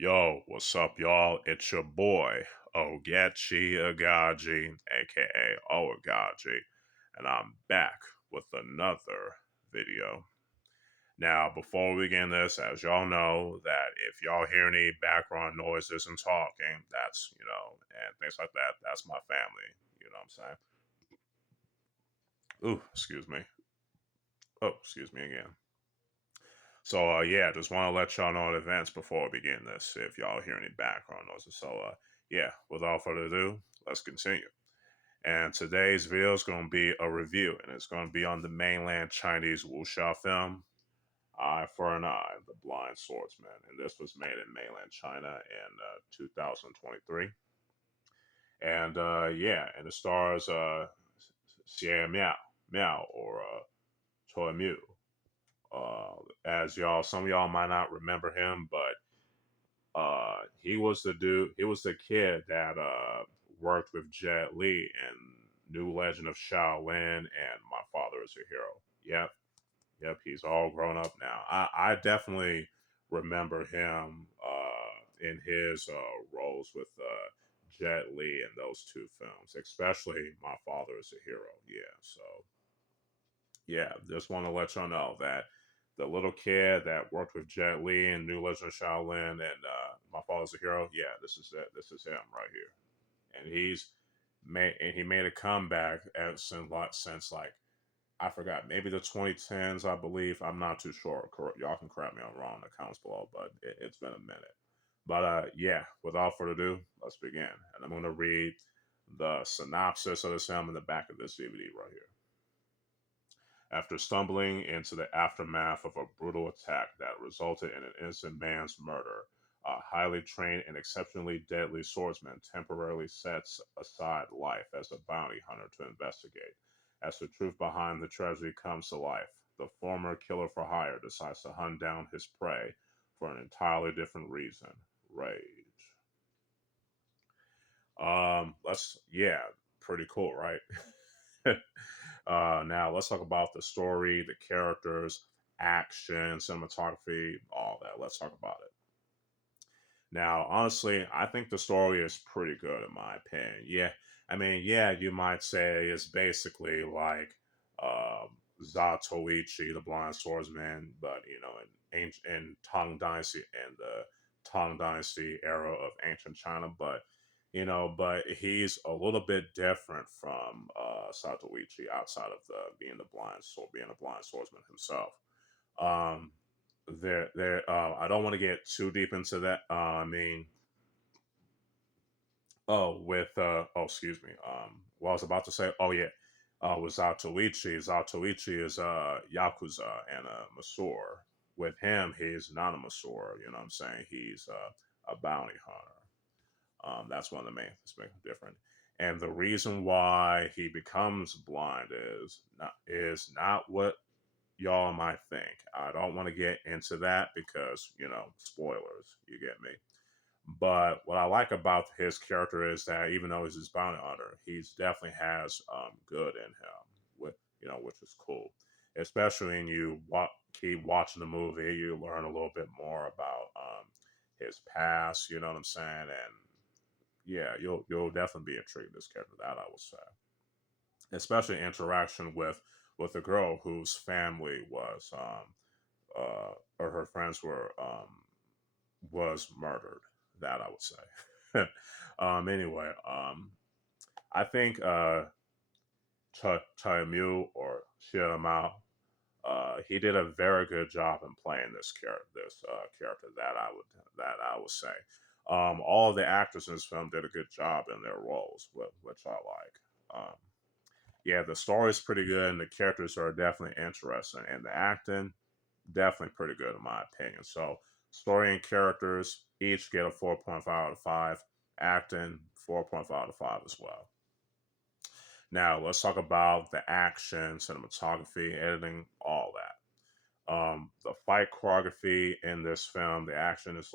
Yo, what's up, y'all? It's your boy, Oaghaji, aka Oaghaji, and I'm back with another video. Now, before we begin this, as y'all know, that if y'all hear any background noises and talking, that's, and things like that, that's my family. You know what I'm saying? Ooh, excuse me. Oh, excuse me again. So, yeah, just want to let y'all know in advance before we begin this, if y'all hear any background noises. So, yeah, without further ado, let's continue. And today's video is going to be a review, and it's going to be on the mainland Chinese wuxia film, Eye for an Eye, The Blind Swordsman. And this was made in mainland China in 2023. And yeah, and it stars Tze Miao, or Tze Miu. As y'all, some of y'all might not remember him, but he was the dude. He was the kid that worked with Jet Li in New Legend of Shaolin and My Father is a Hero. Yep. He's all grown up now. I definitely remember him in his roles with Jet Li in those two films, especially My Father is a Hero. Yeah, so yeah, just want to let y'all know that the little kid that worked with Jet Li and New Legend of Shaolin and My Father's a Hero. Yeah, this is it. This is him right here, and he made a comeback since like I forgot, maybe the 2010s, I believe. I'm not too sure. Y'all can correct me if I'm wrong in the comments below, but it's been a minute. But yeah, without further ado, let's begin. And I'm going to read the synopsis of this film in the back of this DVD right here. After stumbling into the aftermath of a brutal attack that resulted in an innocent man's murder, a highly trained and exceptionally deadly swordsman temporarily sets aside life as a bounty hunter to investigate. As the truth behind the tragedy comes to life, the former killer for hire decides to hunt down his prey for an entirely different reason: rage. Yeah, pretty cool, right? Now let's talk about the story, the characters, action, cinematography, all that. Let's talk about it. Now, honestly, I think the story is pretty good in my opinion. Yeah, I mean, yeah, you might say it's basically like Zatoichi, the Blind Swordsman, but in Tang Dynasty and the Tang Dynasty era of ancient China, but he's a little bit different from Satoichi outside of being a blind swordsman himself. Um, I don't want to get too deep into that. I mean, excuse me. What I was about to say, oh yeah, with Zatoichi is Yakuza and a Masoor. With him, he's not a Masoor, you know what I'm saying? He's a bounty hunter. That's one of the main things making him different. And the reason why he becomes blind is not what y'all might think. I don't want to get into that because, spoilers, you get me. But what I like about his character is that even though he's his bounty hunter, he's definitely has good in him, which is cool. Especially when keep watching the movie, you learn a little bit more about his past. You know what I'm saying? And yeah, you'll definitely be intrigued with this character. That I would say, especially interaction with a girl whose family was or her friends was murdered. That I would say. Anyway, I think Tze Miu or Xie Mao, he did a very good job in playing character. That I would say. All the actors in this film did a good job in their roles, which I like. Yeah, the story is pretty good, and the characters are definitely interesting, and the acting definitely pretty good in my opinion. So story and characters each get a 4.5 out of 5. Acting 4.5 out of 5 as well. Now let's talk about the action, cinematography, editing, all that. The fight choreography in this film, the action is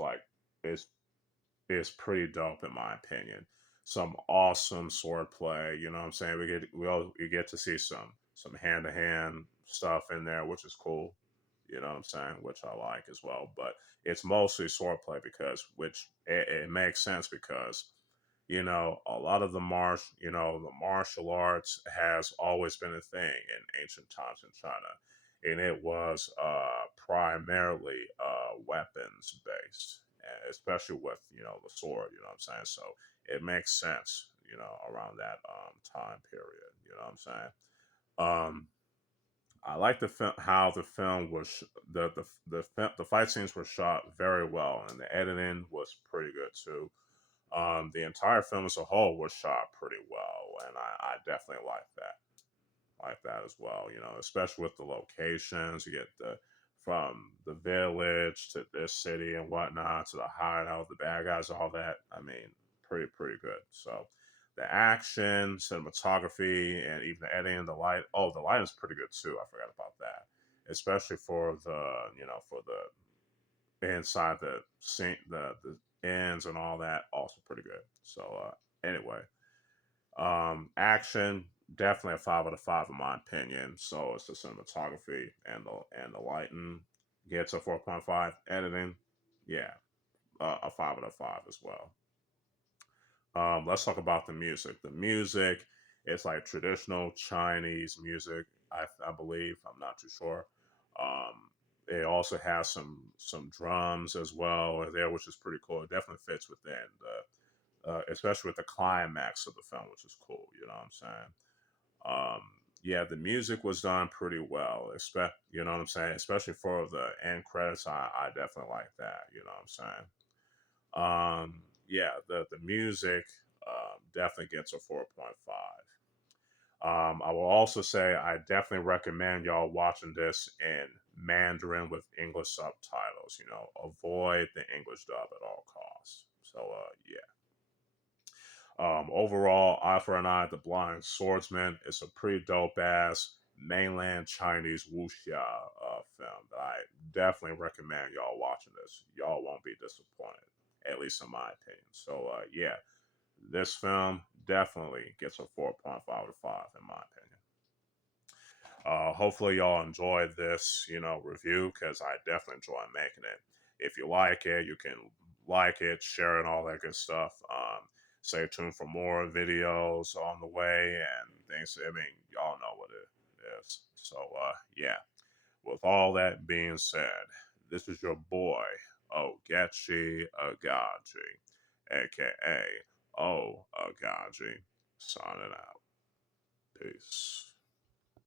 is pretty dope in my opinion. Some awesome swordplay. You know what I'm saying? We get to see some hand to hand stuff in there, which is cool. You know what I'm saying? Which I like as well. But it's mostly swordplay because which it makes sense because a lot of the martial arts has always been a thing in ancient times in China, and it was primarily weapons based, especially with the sword. You know what I'm saying? So it makes sense, around that time period. You know what I'm saying? Um, I like how the film was the fight scenes were shot very well, and the editing was pretty good too. The entire film as a whole was shot pretty well, and I definitely like that as well. Especially with the locations, you get the from the village to this city and whatnot to the hideout, the bad guys, all that. I mean, pretty good. So the action, cinematography, and even the editing, the light. Oh, the light is pretty good too. I forgot about that, especially for the inside the scene, the ends and all that. Also pretty good. So anyway, action definitely a 5 out of 5 in my opinion. So it's the cinematography and the lighting gets a 4.5. Editing, yeah, a 5 out of 5 as well. Let's talk about the music. The music is like traditional Chinese music. I believe. I'm not too sure. It also has some drums as well there, which is pretty cool. It definitely fits within especially with the climax of the film, which is cool. You know what I'm saying? Yeah, the music was done pretty well. You know what I'm saying? Especially for the end credits, I definitely like that. You know what I'm saying? Yeah, the music definitely gets a 4.5. I will also say I definitely recommend y'all watching this in Mandarin with English subtitles. Avoid the English dub at all costs. So yeah. Overall, Eye for an Eye, The Blind Swordsman is a pretty dope ass mainland Chinese wuxia film that I definitely recommend y'all watching this. Y'all won't be disappointed, at least in my opinion. So, yeah, this film definitely gets a 4.5 out of 5 in my opinion. Hopefully, y'all enjoyed this, review because I definitely enjoy making it. If you like it, you can like it, share it, all that good stuff. Stay tuned for more videos on the way and things. I mean, y'all know what it is. So, yeah. With all that being said, this is your boy Oaghaji, aka Oaghaji, signing out. Peace.